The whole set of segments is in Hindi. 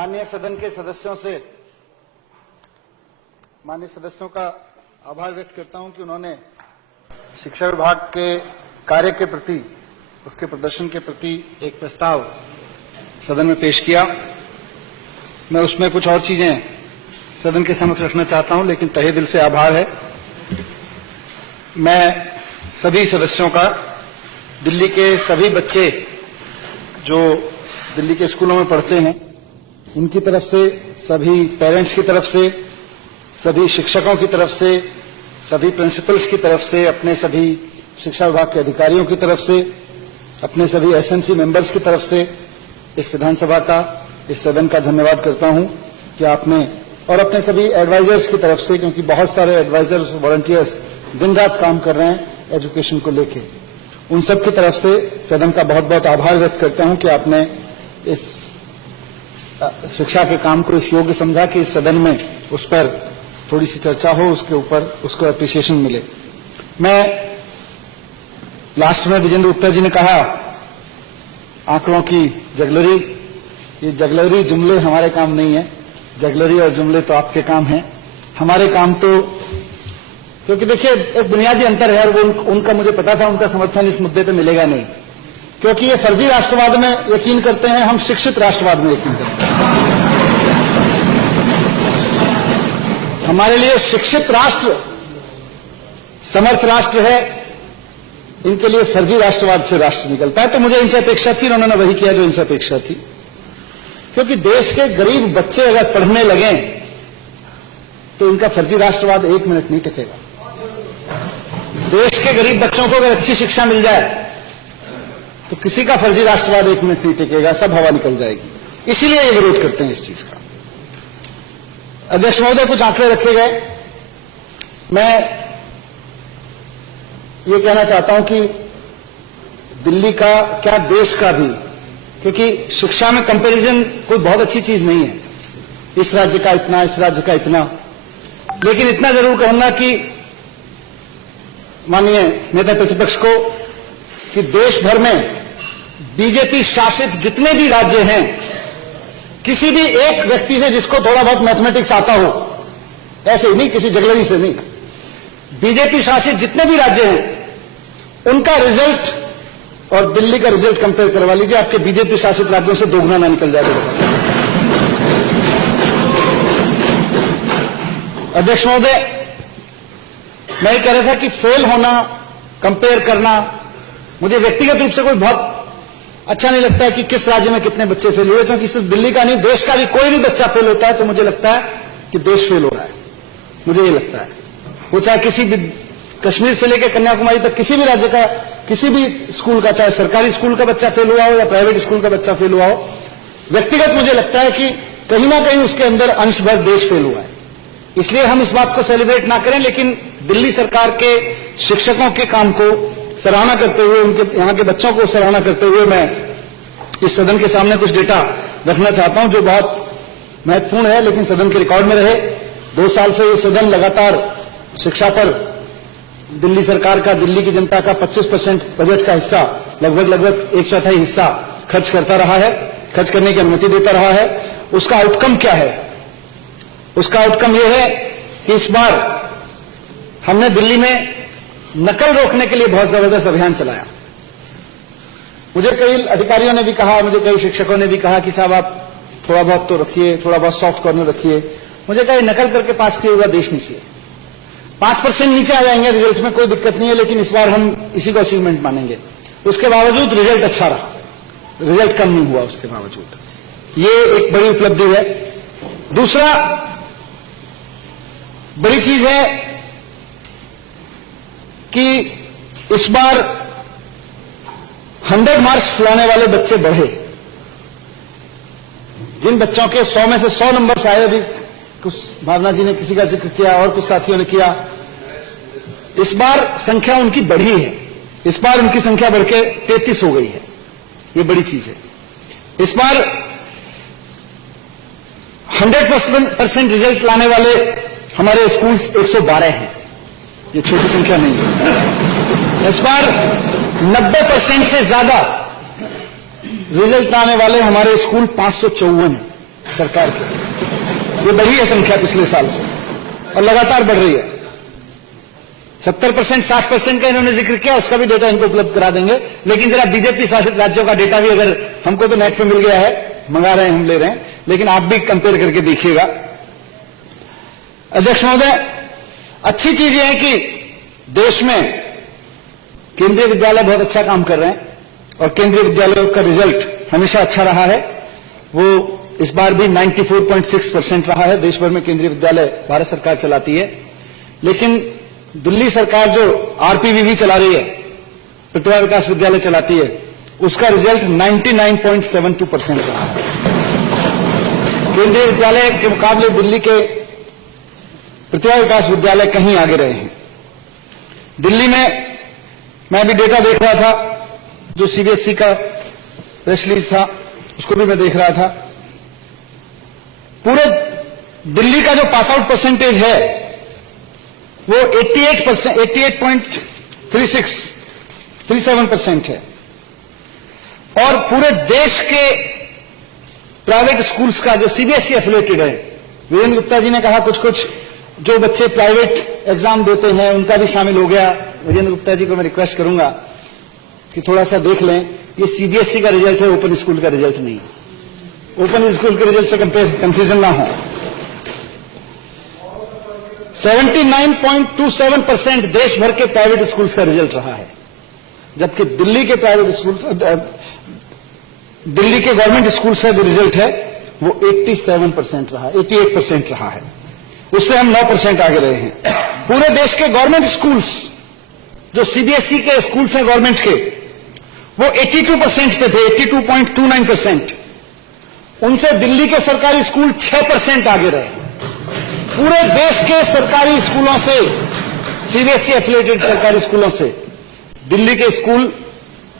माननीय सदन के सदस्यों का आभार व्यक्त करता हूं कि उन्होंने शिक्षा विभाग के कार्य के प्रति, उसके प्रदर्शन के प्रति एक प्रस्ताव सदन में पेश किया। मैं उसमें कुछ और चीजें सदन के समक्ष रखना चाहता हूं, लेकिन तहे दिल से आभार है। मैं सभी सदस्यों का, दिल्ली के सभी बच्चे जो दिल्ली के स्कूलों में पढ़ते हैं उनकी तरफ से, सभी पेरेंट्स की तरफ से, सभी शिक्षकों की तरफ से, सभी प्रिंसिपल्स की तरफ से, अपने सभी शिक्षा विभाग के अधिकारियों की तरफ से, अपने सभी एसएमसी मेंबर्स की तरफ से इस विधानसभा का, इस सदन का धन्यवाद करता हूं कि आपने, और अपने सभी एडवाइजर्स की तरफ से, क्योंकि बहुत सारे एडवाइजर्स, वॉलंटियर्स दिन रात काम कर रहे हैं एजुकेशन को लेके, उन सब की तरफ से सदन का बहुत बहुत आभार व्यक्त करता हूं कि आपने इस शिक्षा के काम को इस योग्य समझा कि इस सदन में उस पर थोड़ी सी चर्चा हो, उसके ऊपर उसको अप्रिसिएशन मिले। मैं लास्ट में विजेंद्र गुप्ता जी ने कहा आंकड़ों की जगलरी, ये जगलरी जुमले हमारे काम नहीं है, जगलरी और जुमले तो आपके काम हैं। हमारे काम तो, क्योंकि देखिए एक बुनियादी अंतर है, और वो उनका मुझे पता था, उनका समर्थन इस मुद्दे पे मिलेगा नहीं, क्योंकि ये फर्जी राष्ट्रवाद में यकीन करते हैं, हम शिक्षित राष्ट्रवाद में यकीन करते हैं। हमारे लिए शिक्षित राष्ट्र समर्थ राष्ट्र है, इनके लिए फर्जी राष्ट्रवाद से राष्ट्र निकलता है। तो मुझे इनसे अपेक्षा थी, उन्होंने वही किया जो इनसे अपेक्षा थी, क्योंकि देश के गरीब बच्चे अगर पढ़ने लगे तो इनका फर्जी राष्ट्रवाद एक मिनट नहीं टिकेगा। देश के गरीब बच्चों को अगर अच्छी शिक्षा मिल जाए तो किसी का फर्जी राष्ट्रवाद एक मिनट नहीं टिकेगा, सब हवा निकल जाएगी। इसीलिए ये विरोध करते हैं इस चीज का। अध्यक्ष महोदय, कुछ आंकड़े रखे गए। मैं ये कहना चाहता हूं कि दिल्ली का क्या, देश का भी, क्योंकि शिक्षा में कंपैरिजन कोई बहुत अच्छी चीज नहीं है, इस राज्य का इतना, इस राज्य का इतना, लेकिन इतना जरूर कहूंगा कि माननीय नेता प्रतिपक्ष को कि देश भर में बीजेपी शासित जितने भी राज्य हैं, किसी भी एक व्यक्ति से जिसको थोड़ा बहुत मैथमेटिक्स आता हो, ऐसे ही नहीं, किसी जगलरी से नहीं, बीजेपी शासित जितने भी राज्य हैं उनका रिजल्ट और दिल्ली का रिजल्ट कंपेयर करवा लीजिए, आपके बीजेपी शासित राज्यों से दोगुना ना निकल जाएगा। अध्यक्ष महोदय, मैं ये कह रहा था कि फेल होना, कंपेयर करना, मुझे व्यक्तिगत रूप से कोई बहुत अच्छा नहीं लगता है कि किस राज्य में कितने बच्चे फेल हुए, क्योंकि सिर्फ दिल्ली का नहीं, देश का भी कोई भी बच्चा फेल होता है तो मुझे लगता है कि देश फेल हो रहा है। मुझे ये लगता है, वो चाहे किसी भी, कश्मीर से लेकर कन्याकुमारी तक किसी भी राज्य का, किसी भी स्कूल का, चाहे सरकारी स्कूल का बच्चा फेल हुआ हो या प्राइवेट स्कूल का बच्चा फेल हुआ हो, व्यक्तिगत मुझे लगता है कि कहीं ना कहीं उसके अंदर अंश भर देश फेल हुआ है। इसलिए हम इस बात को सेलिब्रेट ना करें, लेकिन दिल्ली सरकार के शिक्षकों के काम को सराहना करते हुए, उनके यहाँ के बच्चों को सराहना करते हुए, मैं इस सदन के सामने कुछ डेटा रखना चाहता हूं जो बहुत महत्वपूर्ण है, लेकिन सदन के रिकॉर्ड में रहे। 2 साल से ये सदन लगातार शिक्षा पर दिल्ली सरकार का, दिल्ली की जनता का 25% बजट का हिस्सा, लगभग 1/4 हिस्सा खर्च करता रहा है, खर्च करने की अनुमति देता रहा है। उसका आउटकम क्या है? उसका आउटकम यह है कि इस बार हमने दिल्ली में नकल रोकने के लिए बहुत जबरदस्त अभियान चलाया। मुझे कई अधिकारियों ने भी कहा, मुझे कई शिक्षकों ने भी कहा कि साहब आप थोड़ा बहुत तो रखिए, थोड़ा बहुत सॉफ्ट कॉर्नर रखिए। मुझे कहा नकल करके पास किए हुआ देश नहीं चाहिए। 5% नीचे आ जाएंगे रिजल्ट में, कोई दिक्कत नहीं है, लेकिन इस बार हम इसी को अचीवमेंट मानेंगे। उसके बावजूद रिजल्ट अच्छा रहा, रिजल्ट कम नहीं हुआ उसके बावजूद, ये एक बड़ी उपलब्धि है। दूसरा बड़ी चीज है कि इस बार 100 मार्क्स लाने वाले बच्चे बढ़े। जिन बच्चों के 100 में से 100 नंबर्स आए, अभी कुछ भावना जी ने किसी का जिक्र किया और कुछ साथियों ने किया, इस बार संख्या उनकी बढ़ी है। इस बार उनकी संख्या बढ़ के 33 हो गई है, ये बड़ी चीज है। इस बार 100% रिजल्ट लाने वाले हमारे स्कूल्स 112 हैं, ये छोटी संख्या नहीं है। इस बार 90% से ज्यादा रिजल्ट लाने वाले हमारे स्कूल 554 हैं। सरकार के, ये बढ़ी है संख्या पिछले साल से और लगातार बढ़ रही है। 70%, 60% का इन्होंने जिक्र किया, उसका भी डेटा इनको उपलब्ध करा देंगे। लेकिन जरा बीजेपी शासित राज्यों का डेटा भी, अगर हमको तो नेट पे मिल गया है, मंगा रहे हैं, हम ले रहे हैं, लेकिन आप भी कंपेयर करके देखिएगा। अध्यक्ष महोदय, अच्छी चीज यह है कि देश में केंद्रीय विद्यालय बहुत अच्छा काम कर रहे हैं और केंद्रीय विद्यालयों का रिजल्ट हमेशा अच्छा रहा है। वो इस बार भी 94.6% रहा है। देश भर में केंद्रीय विद्यालय भारत सरकार चलाती है, लेकिन दिल्ली सरकार जो आरपीवीवी चला रही है, प्रतिभा विकास विद्यालय चलाती है, उसका रिजल्ट 99.72% रहा है। केंद्रीय विद्यालय के मुकाबले दिल्ली के प्रतिभा विकास विद्यालय कहीं आगे रहे हैं। दिल्ली में मैं भी डेटा देख रहा था, जो सीबीएसई का प्रेस रिलीज था, उसको भी मैं देख रहा था। पूरे दिल्ली का जो पास आउट परसेंटेज है वो 88.3637% है। और पूरे देश के प्राइवेट स्कूल्स का जो सीबीएसई एफिलेटेड है, वीरेंद्र गुप्ता जी ने कहा कुछ कुछ जो बच्चे प्राइवेट एग्जाम देते हैं उनका भी शामिल हो गया। वीरेंद्र गुप्ता जी को मैं रिक्वेस्ट करूंगा कि थोड़ा सा देख लें, ये सीबीएसई का रिजल्ट है, ओपन स्कूल का रिजल्ट नहीं। ओपन स्कूल के रिजल्ट से कंफ्यूजन ना हो। 79.27% देश भर के प्राइवेट स्कूल्स का रिजल्ट रहा है, जबकि दिल्ली के प्राइवेट स्कूल, दिल्ली के गवर्नमेंट स्कूल्स का जो रिजल्ट है वो 87% रहा, 88% रहा है। उससे हम 9% आगे रहे हैं। पूरे देश के गवर्नमेंट स्कूल्स, जो सीबीएसई के स्कूल्स हैं गवर्नमेंट के, वो 82% पे थे, 82.29%। उनसे दिल्ली के सरकारी स्कूल 6% आगे रहे। पूरे देश के सरकारी स्कूलों से, सीबीएसई एफिलिएटेड सरकारी स्कूलों से दिल्ली के स्कूल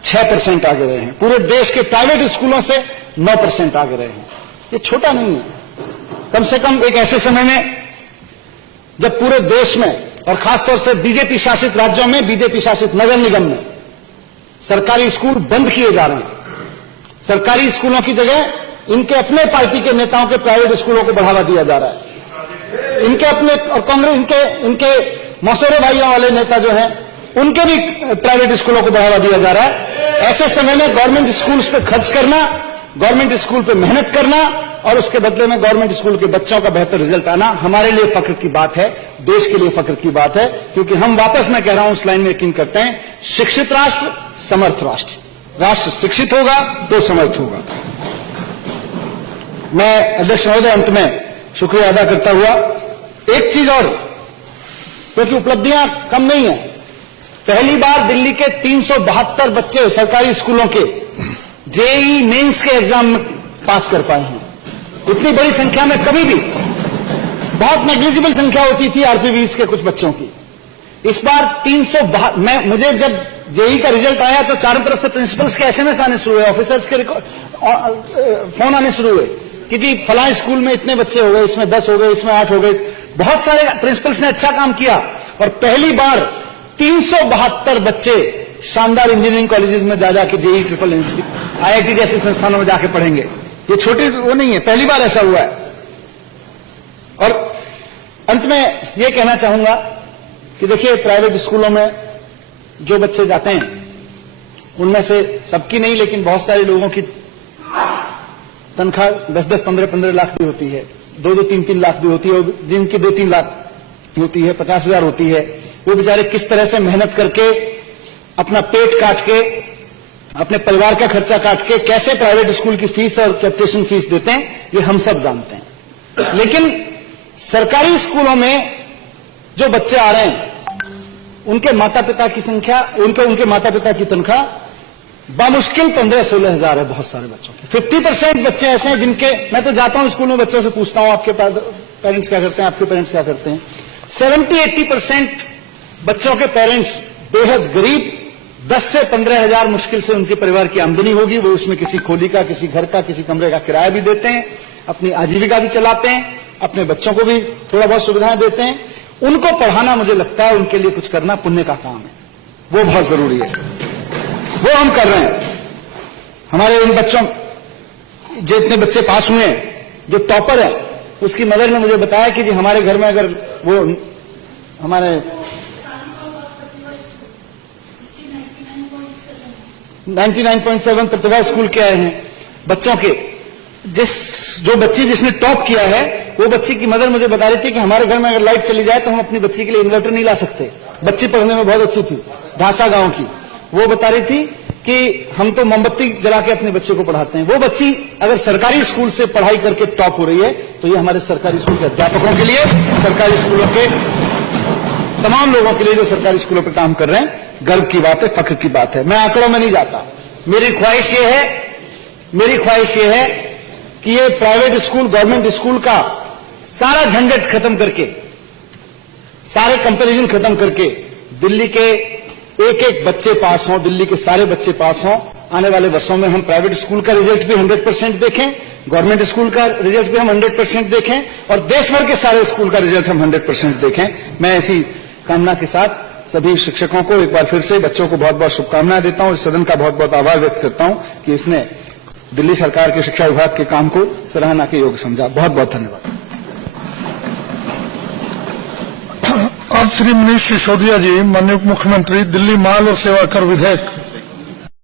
6% आगे रहे हैं। पूरे देश के प्राइवेट स्कूलों से 9% आगे रहे हैं। ये छोटा नहीं है। कम से कम एक ऐसे समय में जब पूरे देश में और खासतौर से बीजेपी शासित राज्यों में, बीजेपी शासित नगर निगम में सरकारी स्कूल बंद किए जा रहे हैं। सरकारी स्कूलों की जगह इनके अपने पार्टी के नेताओं के प्राइवेट स्कूलों को बढ़ावा दिया जा रहा है। इनके अपने और कांग्रेस, इनके मौसेरे भाइयों वाले नेता जो हैं, उनके भी प्राइवेट स्कूलों को बढ़ावा दिया जा रहा है। ऐसे समय में गवर्नमेंट स्कूल्स पे खर्च करना, गवर्नमेंट स्कूल पे मेहनत करना और उसके बदले में गवर्नमेंट स्कूल के बच्चों का बेहतर रिजल्ट आना हमारे लिए फख्र की बात है, देश के लिए फख्र की बात है। क्योंकि हम वापस, मैं कह रहा हूं, उस लाइन में यकीन करते हैं, शिक्षित राष्ट्र समर्थ राष्ट्र। राष्ट्र शिक्षित होगा तो समर्थ होगा। मैं अध्यक्ष महोदय अंत में शुक्रिया अदा करता हुआ एक चीज और, क्योंकि उपलब्धियां कम नहीं है, पहली बार दिल्ली के 372 बच्चे सरकारी स्कूलों के जेईई मेंस के एग्जाम में पास कर पाए हैं। इतनी बड़ी संख्या में कभी भी, बहुत नेग्लिजिबल संख्या होती थी आरपीवीएस के कुछ बच्चों की। इस बार 362, मुझे जब जेईई का रिजल्ट आया तो चारों तरफ से प्रिंसिपल्स के एसएमएस आने शुरू हुए, ऑफिसर्स के फोन आने शुरू हुए कि जी फलां स्कूल में इतने बच्चे हो गए, इसमें 10 हो गए, इसमें 8 हो गए। बहुत सारे प्रिंसिपल्स ने अच्छा काम किया और पहली बार 372 बच्चे शानदार इंजीनियरिंग कॉलेजेस में जा जाके जेईई, ट्रिपल एनसीटी, आईआईटी जैसे संस्थानों में जाके पढ़ेंगे। ये छोटे वो नहीं है, पहली बार ऐसा हुआ है। और अंत में ये कहना चाहूंगा कि देखिए, प्राइवेट स्कूलों में जो बच्चे जाते हैं उनमें से सबकी नहीं, लेकिन बहुत सारे लोगों की तनख्वाह 10-10, 15-15 लाख भी होती है, 2-2, 3-3 लाख भी होती है। और जिनकी 2-3 लाख होती है, 50,000 होती है, वो बेचारे किस तरह से मेहनत करके, अपना पेट काट के, अपने परिवार का खर्चा काट के कैसे प्राइवेट स्कूल की फीस और कैपिटेशन फीस देते हैं, ये हम सब जानते हैं। लेकिन सरकारी स्कूलों में जो बच्चे आ रहे हैं, उनके माता पिता की संख्या, उनके माता पिता की तनख्वाह बामुश्किल 15-16 हजार है बहुत सारे बच्चों की। 50% बच्चे ऐसे हैं जिनके, मैं तो जाता हूं स्कूल में, बच्चों से पूछता हूं आपके पेरेंट्स क्या करते हैं, आपके पेरेंट्स क्या करते हैं। 70-80% बच्चों के पेरेंट्स बेहद गरीब, 10 से 15 हजार मुश्किल से उनके परिवार की आमदनी होगी। वो उसमें किसी खोली का, किसी घर का, किसी कमरे का किराया भी देते हैं, अपनी आजीविका भी चलाते हैं, अपने बच्चों को भी थोड़ा बहुत सुविधाएं देते हैं। उनको पढ़ाना, मुझे लगता है उनके लिए कुछ करना पुण्य का काम है, वो बहुत जरूरी है, वो हम कर रहे हैं। हमारे इन बच्चों, जितने बच्चे पास हुए हैं, जो टॉपर है उसकी मदर ने मुझे बताया कि जी हमारे घर में अगर वो हमारे 99.7 प्रतिभा स्कूल के आए हैं बच्चों के, जो बच्ची जिसने टॉप किया है वो बच्ची की मदर मुझे बता रही थी कि हमारे घर में अगर लाइट चली जाए तो हम अपनी बच्ची के लिए इन्वर्टर नहीं ला सकते। बच्ची पढ़ने में बहुत अच्छी थी, ढांसा गांव की। वो बता रही थी कि हम तो मोमबत्ती जला के अपने बच्चे को पढ़ाते हैं। वो बच्ची अगर सरकारी स्कूल से पढ़ाई करके टॉप हो रही है तो ये हमारे सरकारी स्कूल के अध्यापकों के लिए, सरकारी स्कूलों के तमाम लोगों के लिए जो सरकारी स्कूलों पर काम कर रहे हैं, गर्व की बात है, फख्र की बात है। मैं आंकड़ों में नहीं जाता। मेरी ख्वाहिश ये है कि ये प्राइवेट स्कूल गवर्नमेंट स्कूल का सारा झंझट खत्म करके, सारे कंपैरिजन खत्म करके दिल्ली के एक एक बच्चे पास हों, दिल्ली के सारे बच्चे पास हों। आने वाले वर्षों में हम प्राइवेट स्कूल का रिजल्ट भी 100% देखें, गवर्नमेंट स्कूल का रिजल्ट भी हम 100% देखें और देश भर के सारे स्कूल का रिजल्ट हम 100% देखें। मैं ऐसी कामना के साथ सभी शिक्षकों को एक बार फिर से बच्चों को बहुत बहुत शुभकामनाएं देता हूं। इस सदन का बहुत बहुत आभार व्यक्त करता हूं कि इसने दिल्ली सरकार के शिक्षा विभाग के काम को सराहना के योग्य समझा। बहुत बहुत धन्यवाद। अब श्री मनीष सिसोदिया जी, माननीय उप मुख्यमंत्री, दिल्ली माल और सेवा कर विधेयक